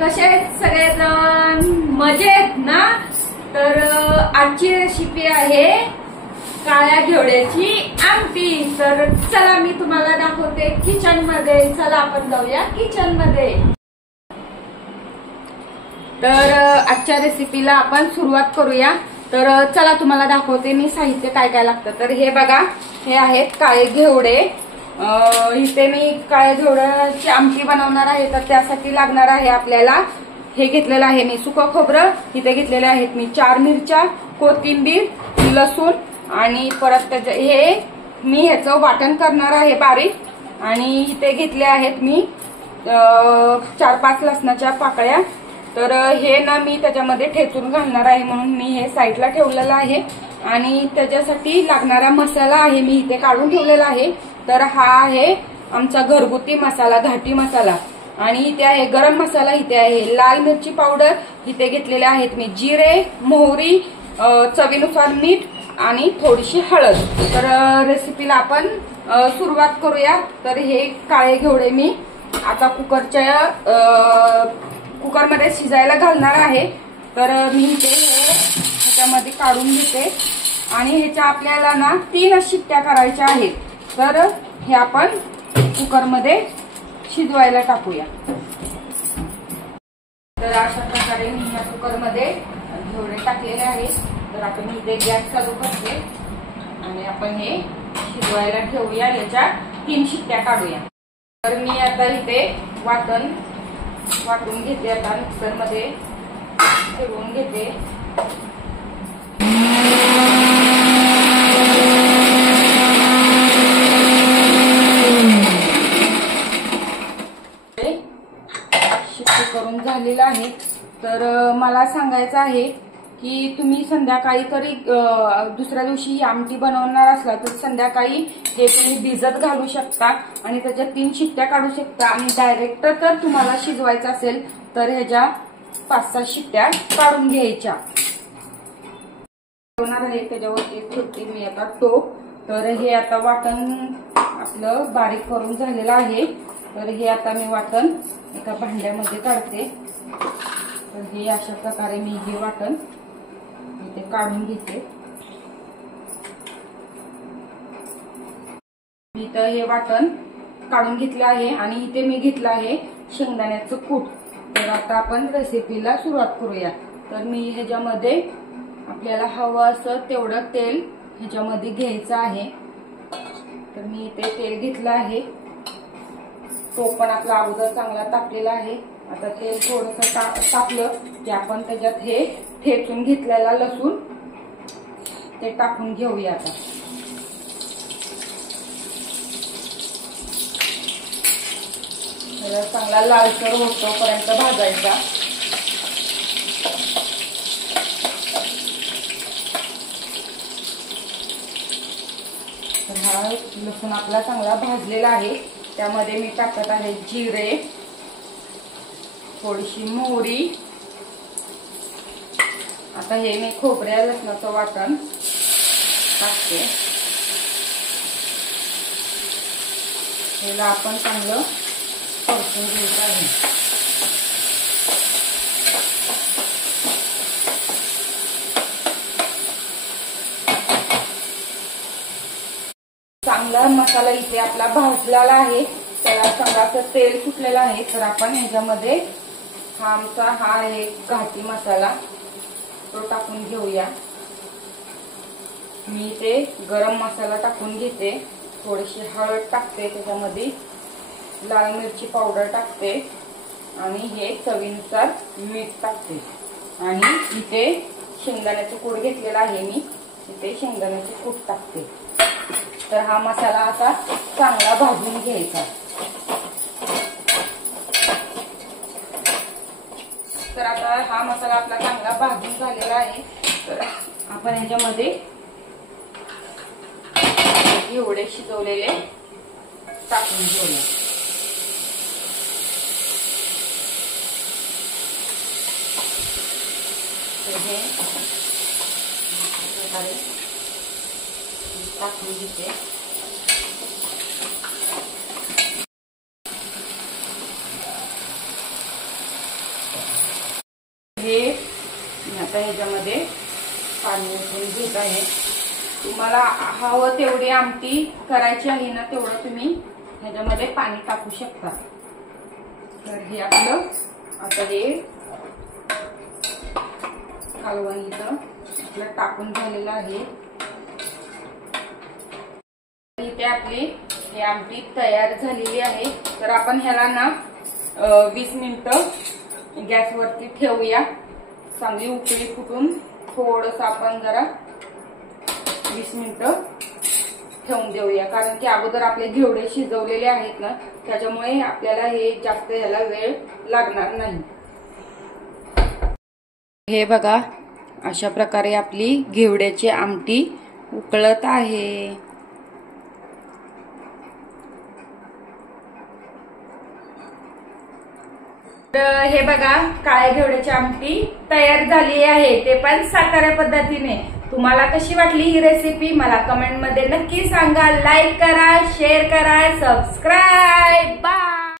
कसे आहेत सगळेजण? मजेत ना? तर आजची रेसिपी आहे काळ्या घेवड्याची आमटी। तर चला मी तुम्हाला दाखवते किचन मध्ये। चला आपण जाऊया किचन मध्ये। तर आजच्या रेसिपीला आपण सुरुवात करूया। तर चला तुम्हाला दाखवते मी साहित्य काय काय लागतं। तर हे बघा, हे आहेत काळे घेवडे। इथे मी काळ्या घेवड्याची आमटी बनवणार आहे। तर त्यासाठी लागणार आहे आपल्याला हे घेतलेलं आहे मी सुकं खोबरं, इथे घेतलेले आहेत मी 4 मिरच्या, कोथिंबीर, लसूण आणि परत हे मी ह्याचं वाटण करणार आहे बारीक। आणि इथे घेतले आहेत मी 4-5 लसणाच्या पाकळ्या। तर हे ना मी त्याच्यामध्ये ठेचून घालणार आहे म्हणून मी हे साईडला ठेवलेलं आहे। आणि त्याच्यासाठी लागणारा मसाला आहे मी इथे काढून ठेवलेला आहे। तर हा आहे आमचा घरगुती मसाला, घाटी मसाला। आणि इथे आहे गरम मसाला, इथे आहे लाल मिरची पावडर, इथे घेतलेले आहेत मी जिरे, मोहरी, चवीनुसार मीठ आणि थोडीशी हळद। तर रेसिपीला आपण सुरुवात करूया। तर हे काळे घेवडे मी आता कुकरमध्ये शिजायला घालणार आहे। तर मी इथे ह्याच्यामध्ये काढून घेते आणि ह्याच्या आपल्याला ना 3 शिट्ट्या करायच्या आहेत। तर हे आपण कुकरमध्ये शिजवायला टाकूया। तर अशा प्रकारे मी या कुकरमध्ये घेवडे टाकलेले आहेत। तर आपण इथे गॅस चालू करते आणि आपण हे शिजवायला ठेवूया। याच्या 3 शिट्ट्या काढूया। तर मी आता इथे वाटून घेते, आता मिक्सरमध्ये फिरवून घेते। शिट्टी करून झालेला आहे। तर मला सांगायचं आहे की तुम्ही संध्याकाळी तरी दुसऱ्या दिवशी ही आमटी बनवणार असला तर संध्याकाळी हे तुम्ही भिजत घालू शकता आणि त्याच्या 3 शिट्ट्या काढू शकता। आणि डायरेक्ट तर तुम्हाला शिजवायचं असेल तर ह्याच्या 5-6 शिट्ट्या काढून घ्यायच्या। आहे त्याच्यावरती ठेवते मी आता टोप। तर हे आता वाटण आपलं बारीक करून झालेलं आहे। तर हे आता मी वाटण एका भांड्यामध्ये काढते। तर हे अशा प्रकारे मी हे वाटण इथे काढून घेते। मी तर हे वाटण काढून घेतले आहे आणि इथे मी घेतलं आहे शेंगदाण्याचं कूट। तर आता आपण रेसिपीला सुरुवात करूया। तर मी ह्याच्यामध्ये आपल्याला हवं असं तेवढं तेल ह्याच्यामध्ये घ्यायचं आहे। तर मी इथे तेल घेतलं आहे। तो पण आपला अगोदर चांगला तापलेला आहे। आता तेल थोडंसं तापलं की आपण त्याच्यात हे ठेचून घेतलेला लसूण ते टाकून घेऊया। आता चांगला लालसर होतोपर्यंत भाजायचा। तर हा लसूण आपला चांगला भाजलेला आहे। त्यामध्ये मी टाकत आहे जिरे, थोडीशी मोहरी। आता हे मी खोबऱ्या लसणाचं वाटण टाकते। याला आपण चांगलं परतून घ्यायचं आहे। चांगला मसाला इथे आपला भाजलेला आहे, त्याला चांगला तेल सुटलेलं आहे। तर आपण ह्याच्यामध्ये हा आहे घाटी मसाला, तो टाकून घेऊया। मी इथे गरम मसाला टाकून घेते, थोडीशी हळद टाकते, त्याच्यामध्ये लाल मिरची पावडर टाकते आणि हे चवीनुसार मीठ टाकते। आणि इथे शेंगदाण्याचं कूट घेतलेला आहे मी, इथे शेंगदाण्याचे कूट टाकते। तर हा मसाला आता चांगला भाजून घ्यायचा। तर आता हा मसाला आपला चांगला भाजून झालेला आहे। तर आपण ह्याच्यामध्ये घेवडे शिजवलेले टाकून घेऊया। तर हे टाकून घेते। हे मी आता ह्याच्यामध्ये पाणी ओतून घेत आहे. तुम्हाला हवं तेवढी आमटी करायची आहे ना, तेवढं तुम्ही ह्याच्यामध्ये पाणी टाकू शकता. तर हे आपलं आता हे कालवण इथं आपलं टाकून झालेलं आहे. इथे आपली ही आमटी तयार झालेली आहे. तर आपण ह्याला ना 20 मिनिटं गॅसवरती ठेवूया. चांगली उकळी फुटून थोडंसं आपण जरा 20 मिनिटं ठेवून देऊया, कारण की अगोदर आपले घेवडे शिजवलेले आहेत ना, त्याच्यामुळे आपल्याला हे जास्त याला वेळ लागणार नाही. हे बघा, अशा प्रकारे आपली घेवड्याची आमटी उकळत आहे. हे बघा, काळ्या घेवड्याची आमटी तयार झाली आहे, ते पण सातारा पद्धतीने. तुम्हाला कशी वाटली ही रेसिपी मला कमेंट मध्ये नक्की सांगा. लाईक करा, शेअर करा, सबस्क्राईब. बाय.